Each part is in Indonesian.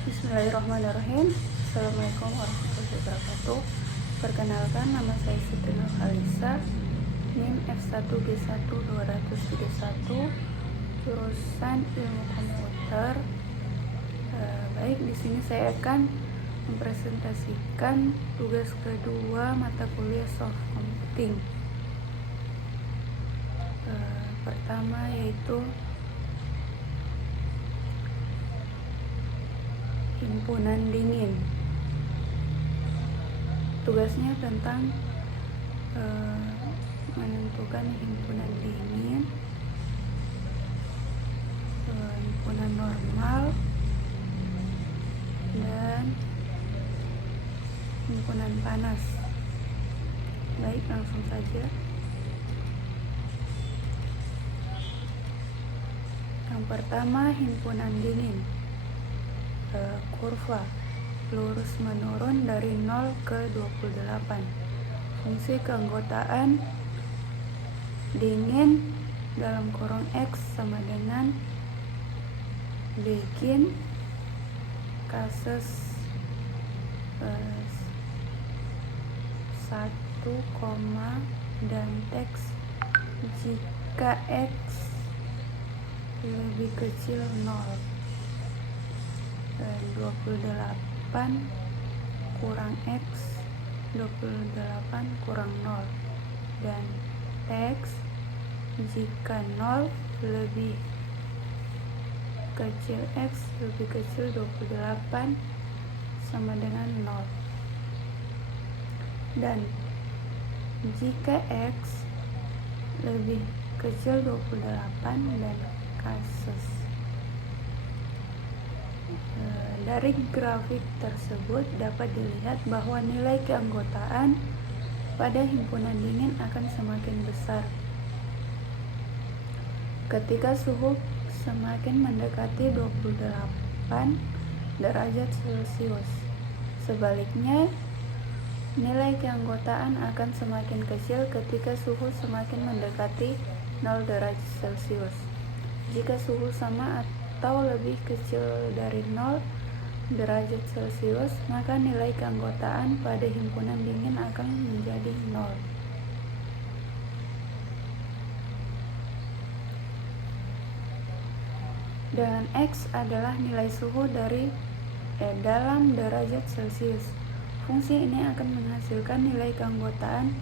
Bismillahirrahmanirrahim. Assalamualaikum warahmatullahi wabarakatuh. Perkenalkan, nama saya Siti Nurhalisa, NIM F1G1 231, jurusan Ilmu Komputer. Baik, di sini saya akan mempresentasikan tugas kedua mata kuliah Soft Computing. Pertama yaitu himpunan dingin. Tugasnya tentang menentukan himpunan dingin, himpunan normal, dan himpunan panas. Baik, langsung saja. Yang pertama, himpunan dingin. Kurva lurus menurun dari 0 ke 28. Fungsi keanggotaan dingin dalam kurung X sama dengan begin kasus 1, dan teks jika X lebih kecil 0. 28 kurang X, 28 kurang 0, dan X jika 0 lebih kecil X lebih kecil 28 sama dengan 0, dan jika X lebih kecil 28 dan kasus. Dari grafik tersebut dapat dilihat bahwa nilai keanggotaan pada himpunan dingin akan semakin besar ketika suhu semakin mendekati 28 derajat Celcius. Sebaliknya, nilai keanggotaan akan semakin kecil ketika suhu semakin mendekati 0 derajat Celcius. Jika suhu sama atau lebih kecil dari 0 derajat Celcius, maka nilai keanggotaan pada himpunan dingin akan menjadi 0. Dan X adalah nilai suhu dalam derajat Celcius. Fungsi ini akan menghasilkan nilai keanggotaan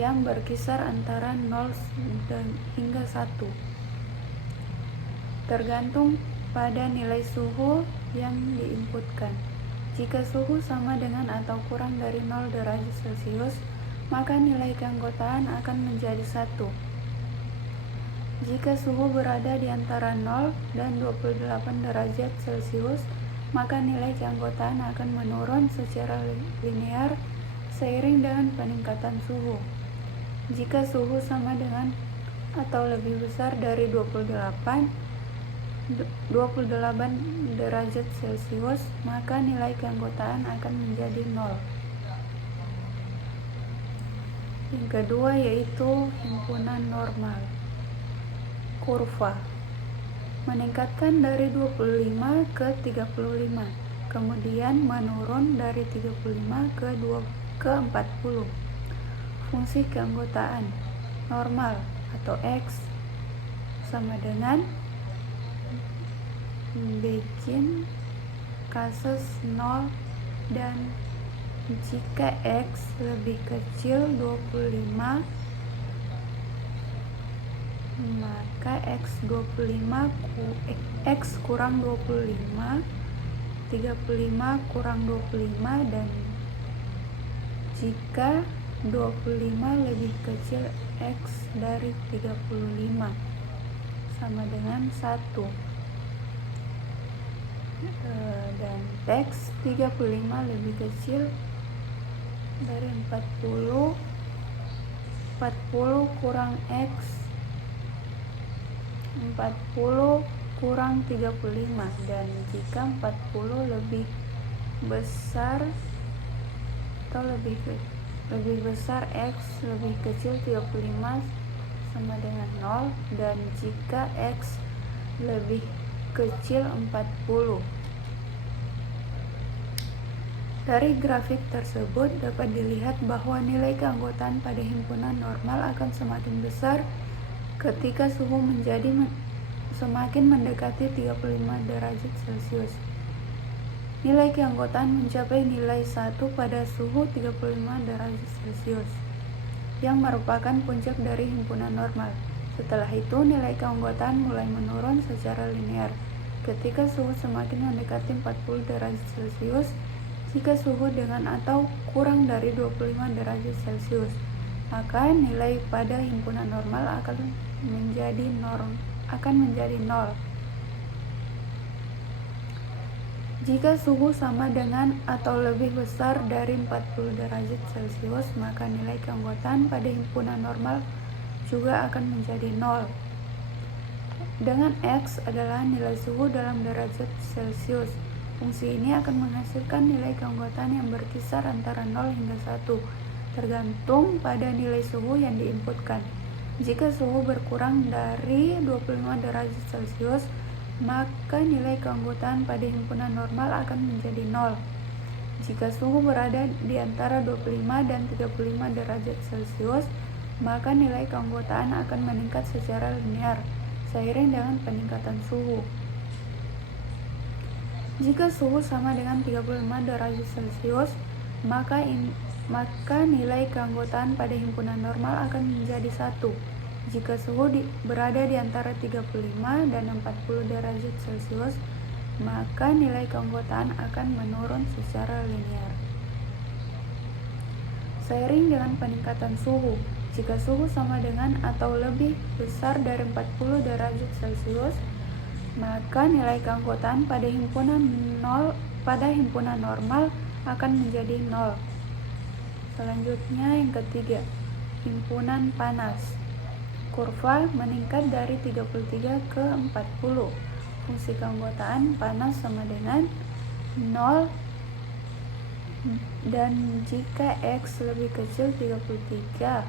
yang berkisar antara 0 hingga 1. Tergantung pada nilai suhu yang diinputkan. Jika suhu sama dengan atau kurang dari 0 derajat Celcius, maka nilai keanggotaan akan menjadi 1. Jika suhu berada di antara 0 dan 28 derajat Celcius, maka nilai keanggotaan akan menurun secara linear seiring dengan peningkatan suhu. Jika suhu sama dengan atau lebih besar dari 28 derajat Celcius, maka nilai keanggotaan akan menjadi 0. Yang kedua yaitu himpunan normal. Kurva meningkatkan dari 25 ke 35, kemudian menurun dari 35 ke 40. Fungsi keanggotaan normal atau X sama dengan begin kasus 0, dan jika X lebih kecil 25, maka X kurang 25, 35 kurang 25, dan jika 25 lebih kecil X dari 35 sama dengan 1. Dan teks 35 lebih kecil dari 40 kurang X, 40 kurang 35, dan jika 40 lebih besar atau lebih besar X lebih kecil 35 sama dengan 0, dan jika X lebih kecil 40 Dari grafik tersebut dapat dilihat bahwa nilai keanggotaan pada himpunan normal akan semakin besar ketika suhu semakin mendekati 35 derajat Celcius. Nilai keanggotaan mencapai nilai 1 pada suhu 35 derajat Celcius, yang merupakan puncak dari himpunan normal. Setelah itu, nilai keanggotaan mulai menurun secara linear ketika suhu semakin mendekati 40 derajat Celcius. Jika suhu dengan atau kurang dari 25 derajat Celcius, maka nilai pada himpunan normal akan menjadi nol. Jika suhu sama dengan atau lebih besar dari 40 derajat Celcius, maka nilai keanggotaan pada himpunan normal juga akan menjadi nol. Dengan X adalah nilai suhu dalam derajat Celcius. Fungsi ini akan menghasilkan nilai keanggotaan yang berkisar antara 0 hingga 1, tergantung pada nilai suhu yang diinputkan. Jika suhu berkurang dari 25 derajat Celcius, maka nilai keanggotaan pada himpunan normal akan menjadi 0. Jika suhu berada di antara 25 dan 35 derajat Celcius, maka nilai keanggotaan akan meningkat secara linear seiring dengan peningkatan suhu. Jika suhu sama dengan 35 derajat Celcius, maka nilai keanggotaan pada himpunan normal akan menjadi 1. Jika suhu berada di antara 35 dan 40 derajat Celcius, maka nilai keanggotaan akan menurun secara linear seiring dengan peningkatan suhu. Jika suhu sama dengan atau lebih besar dari 40 derajat Celcius, maka nilai keanggotaan pada himpunan normal akan menjadi 0. Selanjutnya yang ketiga, himpunan panas. Kurva meningkat dari 33 ke 40. Fungsi keanggotaan panas sama dengan 0, dan jika X lebih kecil 33,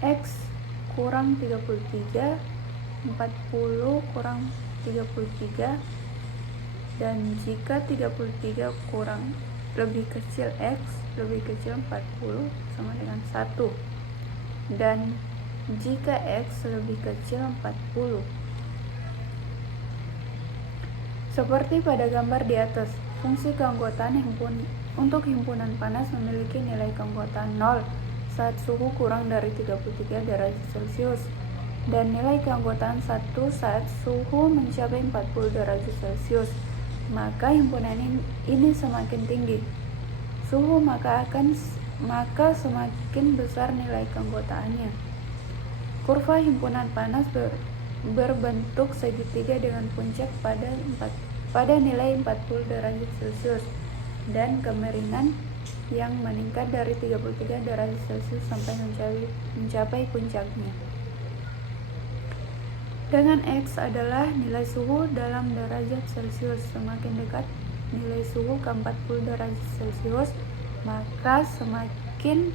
X kurang 33, 40 kurang 33, dan jika 33 kurang lebih kecil X lebih kecil 40 sama dengan 1, dan jika X lebih kecil 40. Seperti pada gambar di atas, fungsi keanggotaan untuk himpunan panas memiliki nilai keanggotaan 0 saat suhu kurang dari 33 derajat Celcius, dan nilai keanggotaan 1 saat suhu mencapai 40 derajat Celcius. Maka himpunan ini semakin tinggi suhu, maka semakin besar nilai keanggotaannya. Kurva himpunan panas berbentuk segitiga dengan puncak pada nilai 40 derajat Celcius dan kemiringan yang meningkat dari 33 derajat Celcius sampai mencapai puncaknya. Dengan X adalah nilai suhu dalam derajat Celcius. Semakin dekat nilai suhu ke 40 derajat Celcius, maka semakin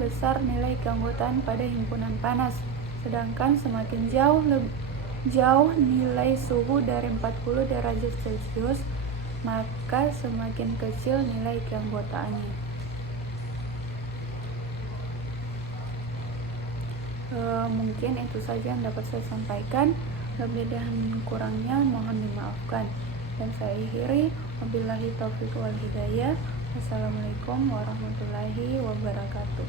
besar nilai keanggotaan pada himpunan panas. Sedangkan semakin jauh nilai suhu dari 40 derajat Celcius, maka semakin kecil nilai keanggotaannya. Mungkin itu saja yang dapat saya sampaikan. Lebih dan kurangnya mohon dimaafkan. Dan saya akhiri, wabillahi taufiq wal hidayah. Wassalamualaikum warahmatullahi wabarakatuh.